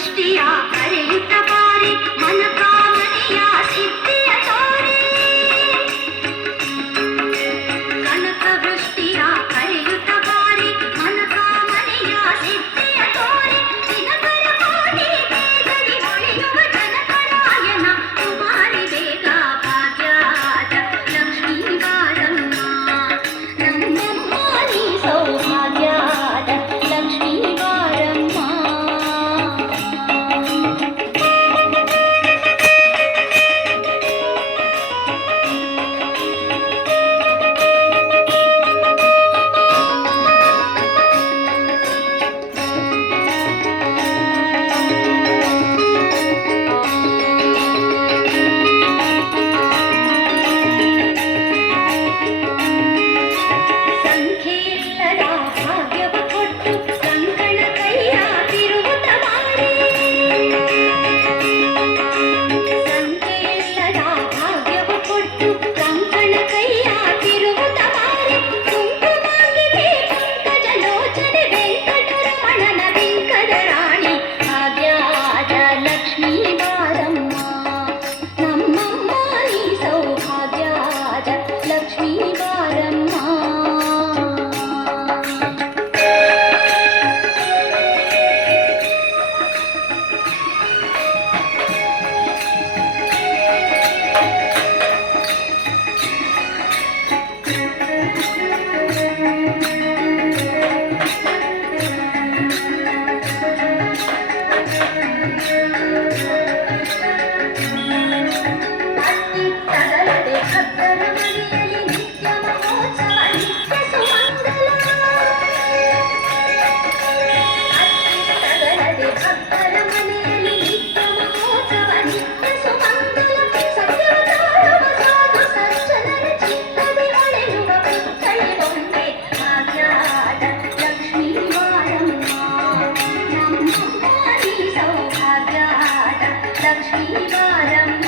ವೃಷ್ಟಿಯ ಕರೆಯುತ್ತ ಬಾರಿ ಮನಕಾಮನೆಯ ಸಿದ್ಧಿಯ ತೋರಿ ಕನಕ ವೃಷ್ಟಿಯ ಕರೆಯುತ್ತ ಬಾರಿ ಮನಕಾಮನೆಯ ಸಿದ್ಧಿಯ ತೋರಿ ದಿನಕರ ಕೋಟಿ ಬೇಗನೆ ಹೊಳೆಯುವ ಜನಕರಾಯನ ಕುಮಾರಿ ಬೇಗ ಭಾಗ್ಯದ ಲಕ್ಷ್ಮೀ ಬಾರಮ್ಮ ನಮ್ಮಮ್ಮ ನೀ ಸೌಭಾಗ್ಯದ ಲಕ್ಷ್ಮೀ ಬಾರಮ್ಮ. ಸಂಖ್ಯೆಯಿಲ್ಲದ ಭಾಗ್ಯವ ಕೊಟ್ಟು ಕಂಕಣ ಕೈಯ ತಿರುವುತ ಮಾರಿ ಸಂಖ್ಯೆಯಿಲ್ಲದ ಭಾಗ್ಯವ ಕೊಟ್ಟು ಕಂಕಣ ಕೈಯ ತಿರುವುತ ಮಾರಿ ಕುಂಕುಮಾಂಗಿತೆ ಪಂಕಜಲೋಚನೆ ವೆಂಕಟರಮಣನ ಬಿಂಕದ ರಾಣಿ ಭಾಗ್ಯದ ಲಕ್ಷ್ಮೀ ಬಾರಮ್ಮ ನಮ್ಮಮ್ಮ ನೀ ಸೌಭಾಗ್ಯದ ಲಕ್ಷ್ಮೀ ಬಾರಮ್ಮ. ಅತ್ತಿತ್ತಗಲದೆ ಭಕ್ತರ ಮನೆಯಲ್ಲಿ ನಿತ್ಯ ಮಹೋತ್ಸವ ನಿತ್ಯ ಸುಮಂಗಲ ಅತ್ತಿತ್ತಗಲದೆ ಭಕ್ತರ ಮನೆಯಲ್ಲಿ ನಿತ್ಯ ಮಹೋತ್ಸವ ನಿತ್ಯ ಸುಮಂಗಲ ಸತ್ಯವ ತಾಳುವ ಸಾಧು ಸಜ್ಜನರ ಚಿತ್ತದಿ ಹೊಳೆಯುವ ಪುತ್ಥಳಿ ಬೊಂಬೆ ಭಾಗ್ಯದ ಲಕ್ಷ್ಮೀ ಬಾರಮ್ಮ ನಮ್ಮಮ್ಮ ನೀ ಸೌಭಾಗ್ಯದ ಲಕ್ಷ್ಮೀ ಬಾರಮ್ಮ.